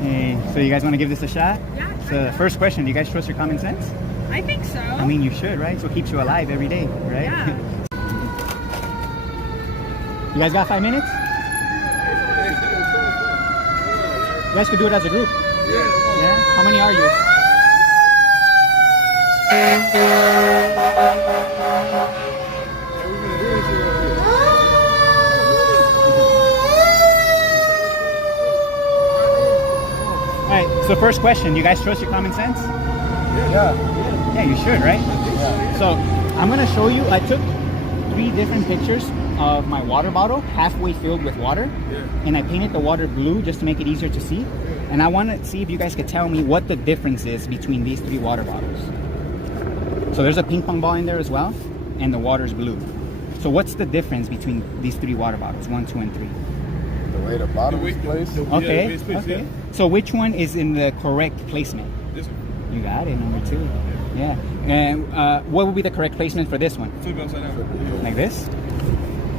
Hey, so you guys want to give this a shot? Yeah. So the first question, do you guys trust your common sense? I think so. I mean, you should, right? So it keeps you alive every day, right? Yeah. You guys got 5 minutes? You guys could do it as a group. Yeah? How many are you? Alright, so first question, do you guys trust your common sense? Yeah. Yeah, you should, right? Yeah. So I'm gonna show you, I took 3 different pictures of my water bottle, halfway filled with water, and I painted the water blue just to make it easier to see. And I want to see if you guys could tell me what the difference is between these 3 water bottles. So there's a ping pong ball in there as well, and the water's blue. So what's the difference between these 3 water bottles, 1, 2, and 3? The way the bottom is placed. Okay, okay. So which one is in the correct placement? This one. You got it, number 2. Yeah. And what would be the correct placement for this one? Flip it upside down. Like this?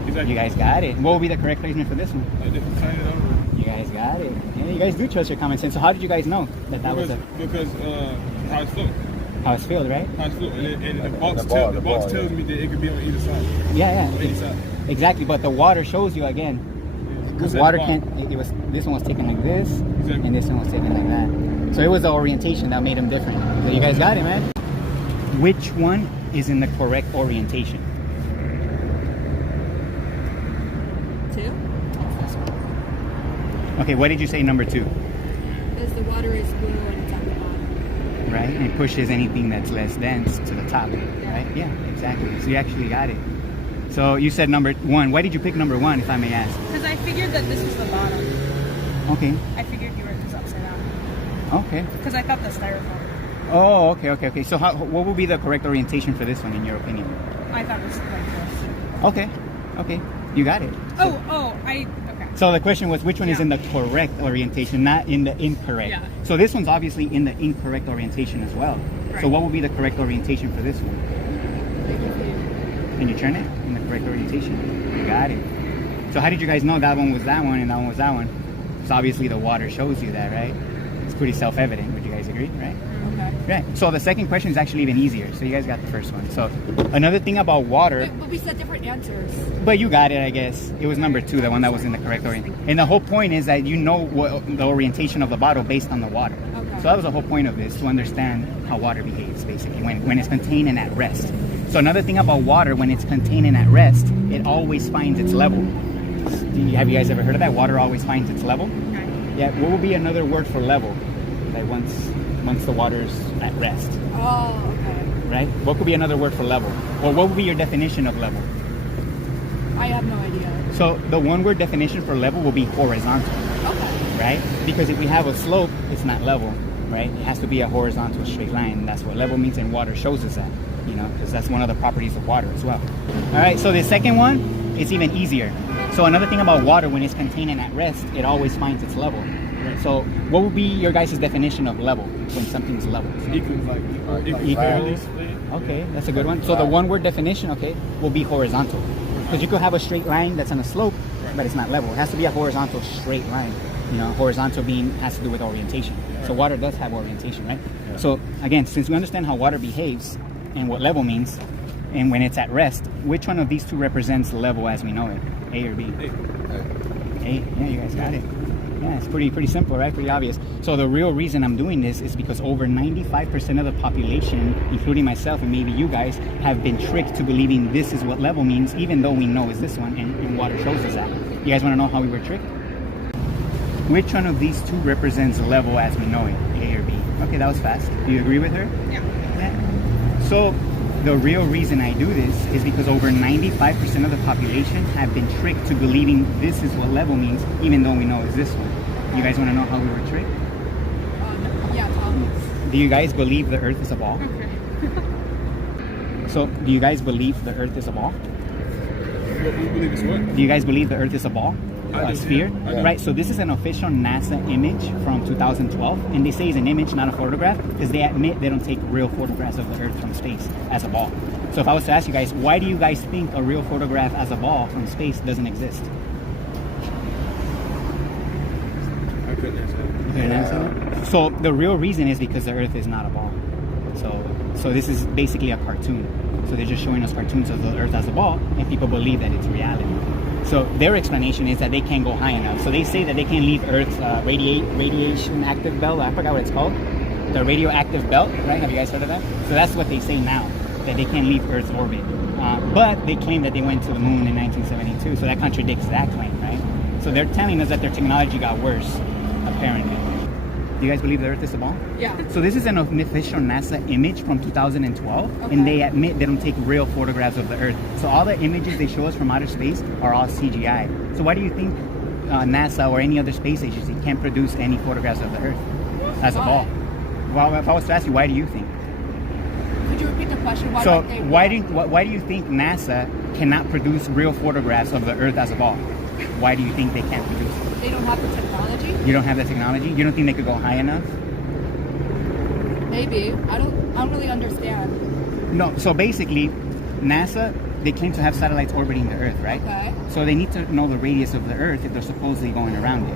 Exactly. You guys got it. What would be the correct placement for this one? Like this. Turn it over. You guys got it. Yeah, you guys do trust your common sense. So how did you guys know that was Because how it's filled. how it's filled, right? How it's filled. And the box, the the ball, box tells me that it could be on either side. Yeah, On either side. exactly. But the water shows you again. Because water can't. It was this one was taken like this, Exactly. and this one was taken like that. So it was the orientation that made them different. So you guys got it, man. Which one is in the correct orientation? 2? Okay, what did you say? Number 2, Because the water is blue and it's on the bottom. right? And it pushes anything that's less dense to the top, right? Yeah, exactly. So you actually got it. So you said number 1. Why did you pick number 1, if I may ask? Because I figured that this was the bottom. Okay. I figured you were just upside down. Okay. Because I thought the styrofoam. Oh, okay. So what would be the correct orientation for this one, in your opinion? I thought it was like this. Okay. You got it. Okay. So the question was, which one is in the correct orientation, not in the incorrect? Yeah. So this one's obviously in the incorrect orientation as well. Right. So what would be the correct orientation for this one? Can you turn it in the correct orientation? You got it. So how did you guys know that one was that one and that one was that one? So obviously the water shows you that, right? It's pretty self-evident. Would you guys agree, right? Okay. Right. So the second question is actually even easier. So you guys got the first one. So another thing about water, But we said different answers. but you got it, I guess. It was number 2, the one that was in the correct orientation. And the whole point is that you know what the orientation of the bottle based on the water. Okay. So that was the whole point of this, to understand how water behaves, basically, when it's contained and at rest. So another thing about water, when it's contained and at rest, it always finds its level. Have you guys ever heard of that? Water always finds its level? Okay. Yeah, what would be another word for level? Like once the water's at rest, Oh, okay. right? What could be another word for level? Or what would be your definition of level? I have no idea. So the one word definition for level will be horizontal, Okay. right? Because if we have a slope, it's not level, right? It has to be a horizontal straight line. That's what level means, and water shows us that, because that's one of the properties of water as well. All right, so the second one is even easier. So another thing about water, when it's contained and at rest, it always finds its level. So what would be your guys' definition of level when something's level? Equal, like Equal. Okay, that's a good one. So the one word definition, okay, will be horizontal. Because you could have a straight line that's on a slope, but it's not level. It has to be a horizontal straight line. Horizontal being has to do with orientation. So water does have orientation, right? Yeah. So again, since we understand how water behaves and what level means, and when it's at rest, which one of these 2 represents level as we know it? A or B? A. Yeah, you guys got it. Yeah, it's pretty simple, right? Pretty obvious. So the real reason I'm doing this is because over 95% of the population, including myself and maybe you guys, have been tricked to believing this is what level means, even though we know it's this one, and water shows us that. You guys want to know how we were tricked? Which one of these 2 represents level as we know it? A or B? Okay, that was fast. Do you agree with her? Yeah. So the real reason I do this is because over 95% of the population have been tricked to believing this is what level means, even though we know it's this one. You guys want to know how we were tricked? Yeah, Tom. Do you guys believe the Earth is a ball? Okay. So, do you guys believe the Earth is a ball? You believe it's what? Do you guys believe the Earth is a ball? I A do, sphere? yeah. I do. Right, so this is an official NASA image from 2012, and they say it's an image, not a photograph, because they admit they don't take real photographs of the Earth from space as a ball. So if I was to ask you guys, why do you guys think a real photograph as a ball from space doesn't exist? couldn't answer that. You couldn't answer that? So the real reason is because the Earth is not a ball. So this is basically a cartoon. So they're just showing us cartoons of the Earth as a ball, and people believe that it's reality. So their explanation is that they can't go high enough. So they say that they can't leave Earth's radiation active belt. I forgot what it's called. The radioactive belt, right? Have you guys heard of that? So that's what they say now, that they can't leave Earth's orbit. But they claim that they went to the moon in 1972, so that contradicts that claim, right? So they're telling us that their technology got worse, apparently. Do you guys believe the Earth is a ball? Yeah. So this is an official NASA image from 2012, Okay. and they admit they don't take real photographs of the Earth. So all the images they show us from outer space are all CGI. So why do you think NASA or any other space agency can't produce any photographs of the Earth as a ball? Well, if I was to ask you, why do you think? Could you repeat the question? Why So don't they why do you think NASA cannot produce real photographs of the Earth as a ball? Why do you think they can't produce it? They don't have the technology? You don't have the technology? You don't think they could go high enough? Maybe. I don't really understand. No. So basically, NASA, they claim to have satellites orbiting the Earth, right? Okay. So they need to know the radius of the Earth if they're supposedly going around it,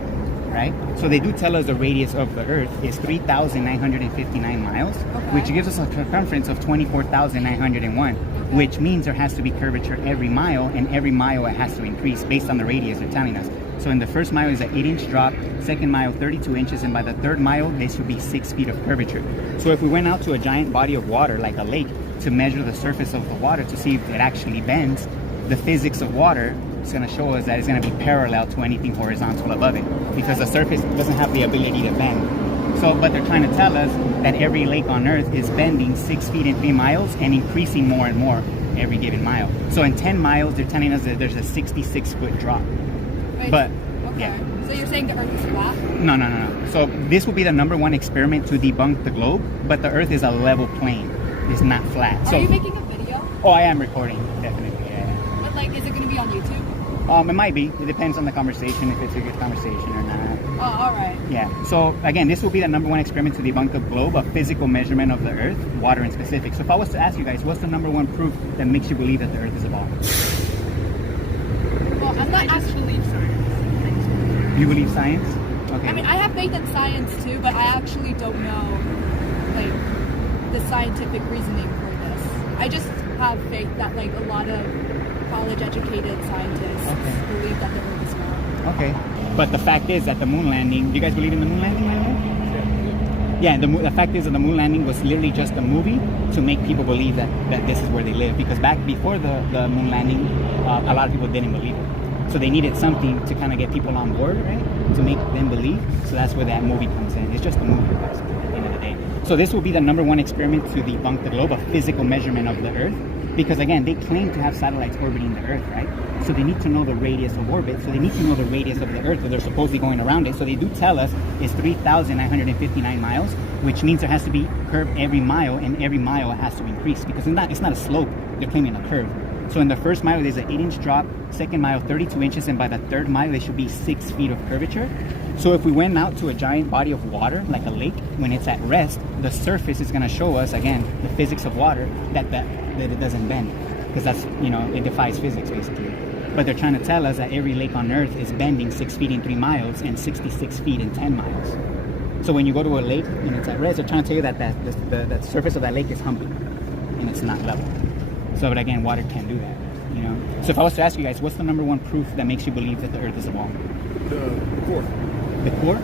right? So they do tell us the radius of the Earth is 3,959 miles, which gives us a circumference of 24,901, which means there has to be curvature every mile, and every mile it has to increase based on the radius they're telling us. So in the first mile is an 8-inch drop, second mile 32 inches, and by the third mile, there should be 6 feet of curvature. So if we went out to a giant body of water, like a lake, to measure the surface of the water to see if it actually bends, the physics of water is going to show us that it's going to be parallel to anything horizontal above it, because the surface doesn't have the ability to bend. So, but they're trying to tell us that every lake on Earth is bending 6 feet in 3 miles and increasing more and more every given mile. So in 10 miles, they're telling us that there's a 66-foot drop. Wait, But, okay. yeah. So you're saying the Earth is flat? No. So this will be the #1 experiment to debunk the globe, but the Earth is a level plane. It's not flat. So, Are you making a video? oh, I am recording, definitely. Yeah. But like, is it going to be on YouTube? It might be. It depends on the conversation, if it's a good conversation or not. Oh, all right. Yeah. So again, this will be the #1 experiment to debunk the globe, a physical measurement of the Earth, water in specific. So if I was to ask you guys, what's the #1 proof that makes you believe that the Earth is a ball? Well, I'm not I just actually. believe science. You believe science? Okay. I mean, I have faith in science too, but I actually don't know, like, the scientific reasoning for this. I just have faith that, like, a lot of college-educated scientists believe that the Earth is small. Okay. But the fact is that the moon landing, do you guys believe in the moon landing, by the way? Yeah, the fact is that the moon landing was literally just a movie to make people believe that this is where they live. Because back before the moon landing, a lot of people didn't believe it. So they needed something to kind of get people on board, right? To make them believe. So that's where that movie comes in. It's just a movie, basically, at the end of the day. So this will be the #1 experiment to debunk the globe, a physical measurement of the Earth. Because again, they claim to have satellites orbiting the Earth, right? So they need to know the radius of orbit. So they need to know the radius of the Earth that they're supposedly going around it. So they do tell us it's 3,959 miles, which means there has to be curve every mile, and every mile it has to increase because it's not a slope. They're claiming a curve. So in the first mile, there's an 8-inch drop, second mile 32 inches, and by the third mile, there should be 6 feet of curvature. So if we went out to a giant body of water, like a lake, when it's at rest, the surface is going to show us, again, the physics of water, that it doesn't bend. Because that's, it defies physics, basically. But they're trying to tell us that every lake on Earth is bending 6 feet in 3 miles and 66 feet in 10 miles. So when you go to a lake and it's at rest, they're trying to tell you that the surface of that lake is humpy and it's not level. So, but again, water can't do that, So if I was to ask you guys, what's the #1 proof that makes you believe that the Earth is a ball? The core. The core?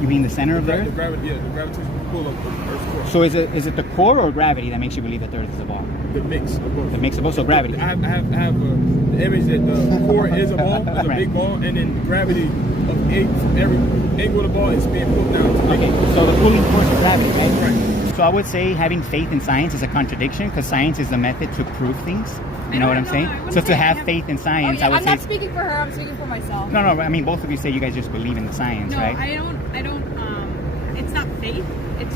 You mean the center of the Earth? The gravitational pull of the Earth's core. So is it the core or gravity that makes you believe that the Earth is a ball? The mix of both. The mix of both, so gravity. I have the image that the core is a ball, it's a Right. big ball, and then gravity of every angle of the ball is being pulled down. Okay, so the pulling force of gravity, right? Right. So I would say having faith in science is a contradiction because science is the method to prove things. You know what I'm saying? So to have faith in science, I would I'm say. not speaking for her. I'm speaking for myself. No, I mean both of you say you guys just believe in the science, No, right? I don't, it's not faith,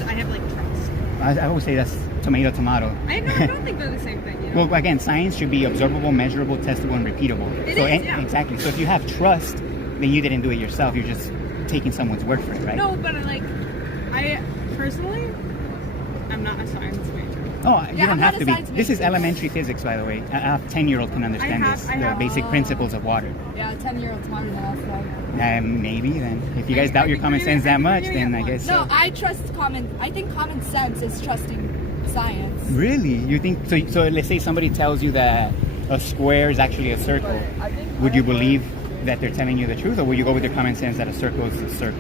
I have like trust. I would say that's tomato. I don't think they're the same thing, Well, again, science should be observable, measurable, testable, and repeatable. It is, yeah. Exactly. So if you have trust, then you didn't do it yourself. You're just taking someone's word for it, right? No, but I personally, I'm not a science major. Oh, you Yeah, don't I'm have not to a be. science This is major. elementary physics, by the way. A 10-year-old can understand this. I The have- basic principles of water. Yeah, 10-year-old smarter than us, though. Maybe then. If you guys I doubt your think common we're sense gonna- that I much, think we're then gonna I get guess. No, I think common sense is trusting science. Really? You think so? So let's say somebody tells you that a square is actually a circle. Would you believe that they're telling you the truth, or would you go with your common sense that a circle is a circle?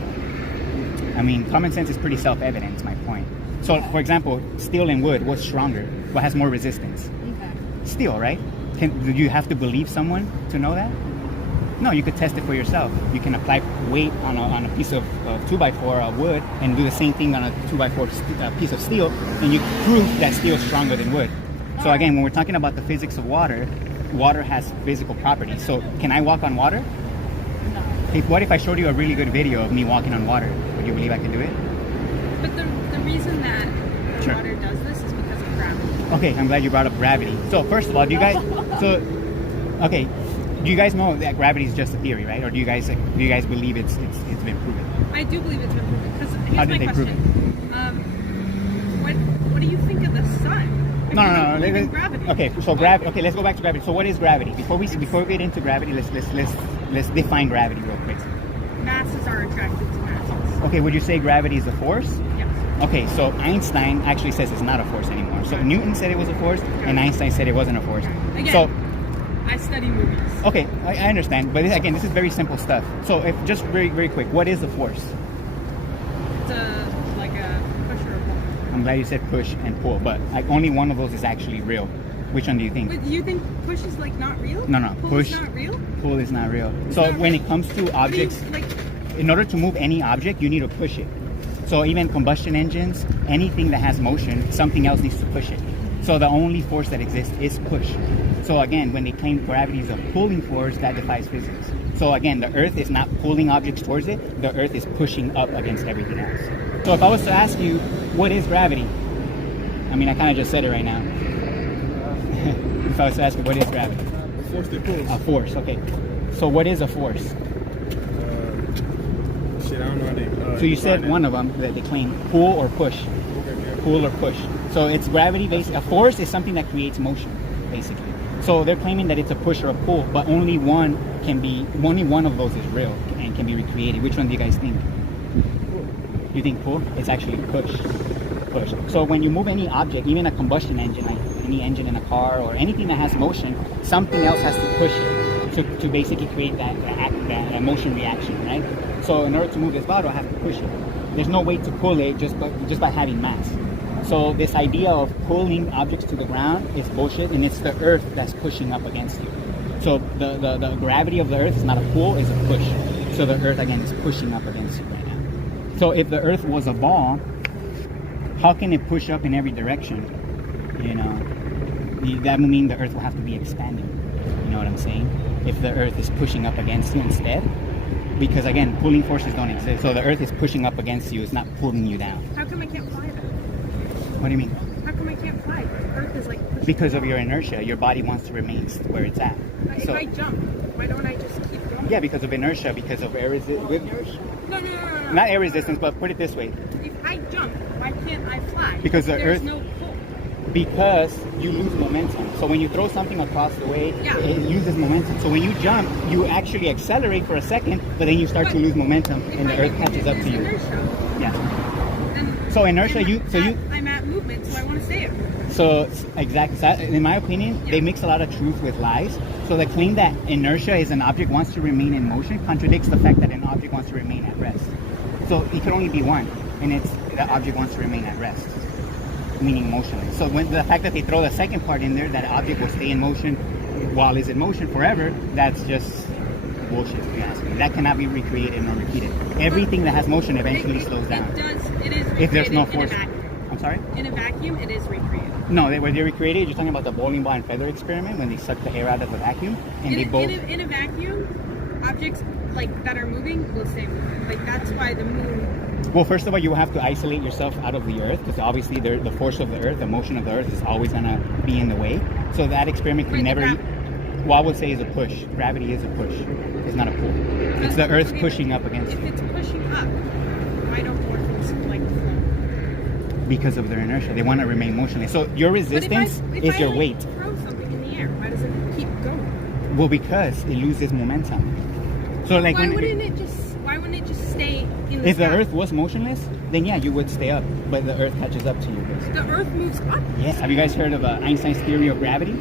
I mean, common sense is pretty self-evident. Is my point. So, for example, steel and wood, what's stronger? What has more resistance? Okay. Steel, right? Do you have to believe someone to know that? No, you could test it for yourself. You can apply weight on a piece of 2x4 wood and do the same thing on a 2x4 piece of steel, and you prove that steel is stronger than wood. So again, when we're talking about the physics of water, water has physical properties. So can I walk on water? No. What if I showed you a really good video of me walking on water? Would you believe I can do it? But the reason that Sure. water does this is because of gravity. Okay, I'm glad you brought up gravity. So first of all, do you guys do you guys know that gravity is just a theory, right? Or do you guys believe it's been proven? I do believe it's been proven. Because here's How my did they prove question. What do you think of the sun? No. Gravity. Okay, so gravity. Okay, let's go back to gravity. So what is gravity? Before we get into gravity, let's define gravity real quick. Masses are attracted to masses. Okay, would you say gravity is a force? Yes. Okay, so Einstein actually says it's not a force anymore. So Newton said it was a force, and Einstein said it wasn't a force. Again, So I study movies. okay, I understand, but again, this is very simple stuff. So if just very very quick, what is a force? It's like a push or a pull. I'm glad you said push and pull, but like only one of those is actually real. Which one do you think? Wait, you think push is like not real? No, Pull push. is not real? Pull is not real. So not when real. it comes to What do you- objects, like, in order to move any object, you need to push it. So even combustion engines, anything that has motion, something else needs to push it. So the only force that exists is push. So again, when they claim gravity is a pulling force, that defies physics. So again, the Earth is not pulling objects towards it, the Earth is pushing up against everything else. So if I was to ask you, what is gravity? I mean, I kind of just said it right now. If I was to ask you, what is gravity? The force that pulls. A force, okay. So what is a force? Shit, I don't know how they. So you define said it. one of them that they claim, pull or push. Okay, yeah. Pull or push. So it's gravity based. A force is something that creates motion, basically. So they're claiming that it's a push or a pull, but only one of those is real and can be recreated. Which one do you guys think? You think pull? It's actually push. Push. So when you move any object, even a combustion engine, like any engine in a car or anything that has motion, something else has to push it to basically create that motion reaction, right? So in order to move this bottle, I have to push it. There's no way to pull it just by having mass. So this idea of pulling objects to the ground is bullshit, and it's the Earth that's pushing up against you. So the gravity of the Earth is not a pull, it's a push. So the Earth again is pushing up against you right now. So if the Earth was a ball, how can it push up in every direction? You know, that would mean the Earth will have to be expanding. You know what I'm saying? If the Earth is pushing up against you instead, because again, pulling forces don't exist. So the Earth is pushing up against you; it's not pulling you down. how come I can't fly then? What do you mean? How come I can't fly? The Earth is like pushing Because me of up. your inertia, your body wants to remain where it's at. If So I jump, why don't I just keep going? yeah, because of inertia, because of air resistance. No. Not air resistance, but put it this way: If I jump, why can't I fly? Because the there's Earth- no pull. because you lose momentum. So when you throw something across the way, Yeah. it uses momentum. So when you jump, you actually accelerate for a second, but then you start to But lose momentum, If and the I Earth catches up to you. Inertia, Yeah. then So inertia, I'm at movement, so I want to stay at movement. So exactly. So in my opinion, they mix a lot of truth with lies. So the claim that inertia is an object wants to remain in motion contradicts the fact that an object wants to remain at rest. So it can only be one, and it's the object wants to remain at rest, meaning motionless. So when the fact that they throw the second part in there, that object will stay in motion while it's in motion forever, that's just bullshit, if you ask me. That cannot be recreated nor repeated. Everything that has motion eventually slows down. It is If there's no recreated force. in a vacuum. I'm sorry? In a vacuum, it is recreated. No, when they recreated, you're talking about the bowling ball and feather experiment when they suck the air out of the vacuum and they both. In a vacuum, objects like that are moving will stay moving. Like that's why the moon. Well, first of all, you will have to isolate yourself out of the Earth because obviously the force of the Earth, the motion of the Earth is always going to be in the way. So that experiment can Wait, never. gra- What I would say is a push. Gravity is a push. It's not a pull. It's the Earth Okay, pushing up against If you. it's pushing up, why don't orphans like float? because of their inertia. They want to remain motionless. So your resistance is your weight. Throw something in the air. Why does it keep going? Well, because it loses momentum. So like Why wouldn't it just stay in the if the sky? Earth was motionless, then yeah, you would stay up, but the Earth catches up to you. Basically. The Earth moves up. Yes. Have you guys heard of Einstein's theory of gravity?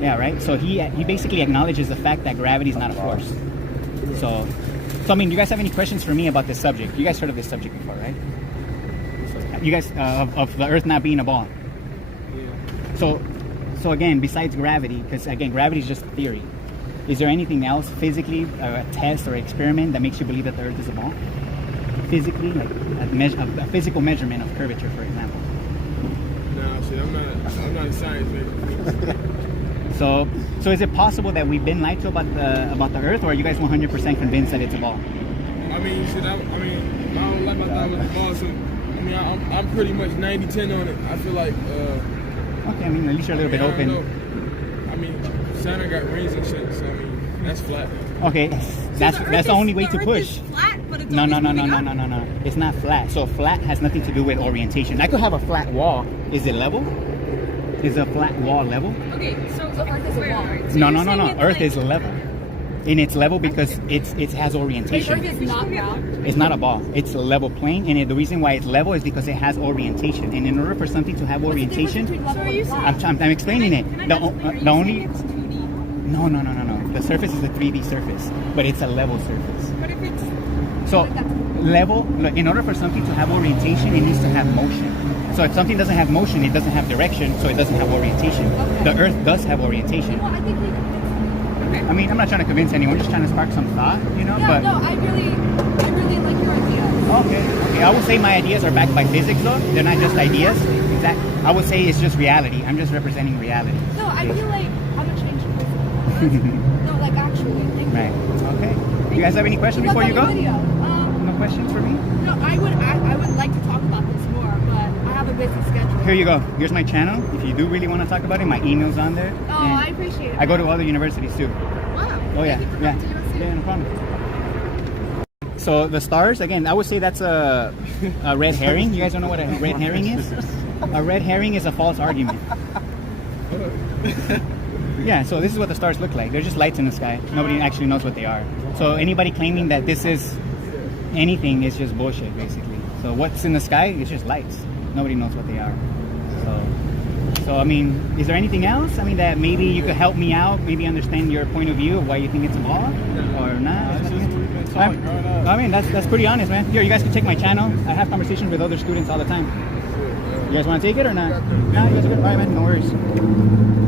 Yeah, right. So he basically acknowledges the fact that gravity is not a force. So I mean, do you guys have any questions for me about this subject? You guys heard of this subject before, right? You guys of the Earth not being a ball. So again, besides gravity, because again, gravity is just theory. Is there anything else physically, a test or experiment that makes you believe that the Earth is a ball? Physically, like a physical measurement of curvature, for example. Nah, shit, I'm not a science major. So is it possible that we've been lied to about the Earth, or are you guys 100% convinced that it's a ball? I mean, shit, I don't like my thought with the ball, so I mean, I'm pretty much 90-10 on it. I feel like. Okay, I mean, at least you're a little bit open. I mean, Saturn got rings and shit, so I mean, that's flat. Okay, that's the only way to Earth push. is flat, but it's No. always moving up. No. It's not flat. So flat has nothing to do with orientation. I could have a flat wall. Is it level? Is a flat wall level? Okay, so Earth is a wall. So No. you're saying it's Earth like- is level. And it's level because it has The orientation. Earth is not round. It's not a ball. It's a level plane, and the reason why it's level is because it has orientation. And in order for something to have orientation, I'm explaining it. The only It's 2D. no. The surface is a 3D surface, but it's a level surface. But if it's So level, in order for something to have orientation, it needs to have motion. So if something doesn't have motion, it doesn't have direction, so it doesn't have orientation. Okay. The Earth does have orientation. Well, I think we can. I mean, I'm not trying to convince anyone, just trying to spark some thought, Yeah, but no, I really like your idea. okay. I would say my ideas are backed by physics, though. They're not just ideas. Exactly. I would say it's just reality. I'm just representing reality. No, I feel like I'm a changed person. No, like actually. Thank you. Right. Okay. You guys have any questions before you go? Video. No questions for me? No, I would like to talk about this more, but I have a busy schedule. Here you go. Here's my channel. If you do really want to talk about it, my email's on there. Oh, And I appreciate it. I go to other universities too. wow. Oh yeah, Thank you for yeah, coming to USC. yeah, no problem. So the stars, again, I would say that's a red herring. You guys don't know what a red herring is? A red herring is a false argument. Yeah, so this is what the stars look like. They're just lights in the sky. Nobody actually knows what they are. So anybody claiming that this is anything is just bullshit, basically. So what's in the sky is just lights. Nobody knows what they are. So I mean, is there anything else? I mean, that maybe you could help me out, maybe understand your point of view of why you think it's a ball or not? It's just what we've been taught growing up. I mean, that's pretty honest, man. Here, you guys can take my channel. I have conversations with other students all the time. You guys want to take it or not? No, you guys are good. All right, man. No worries.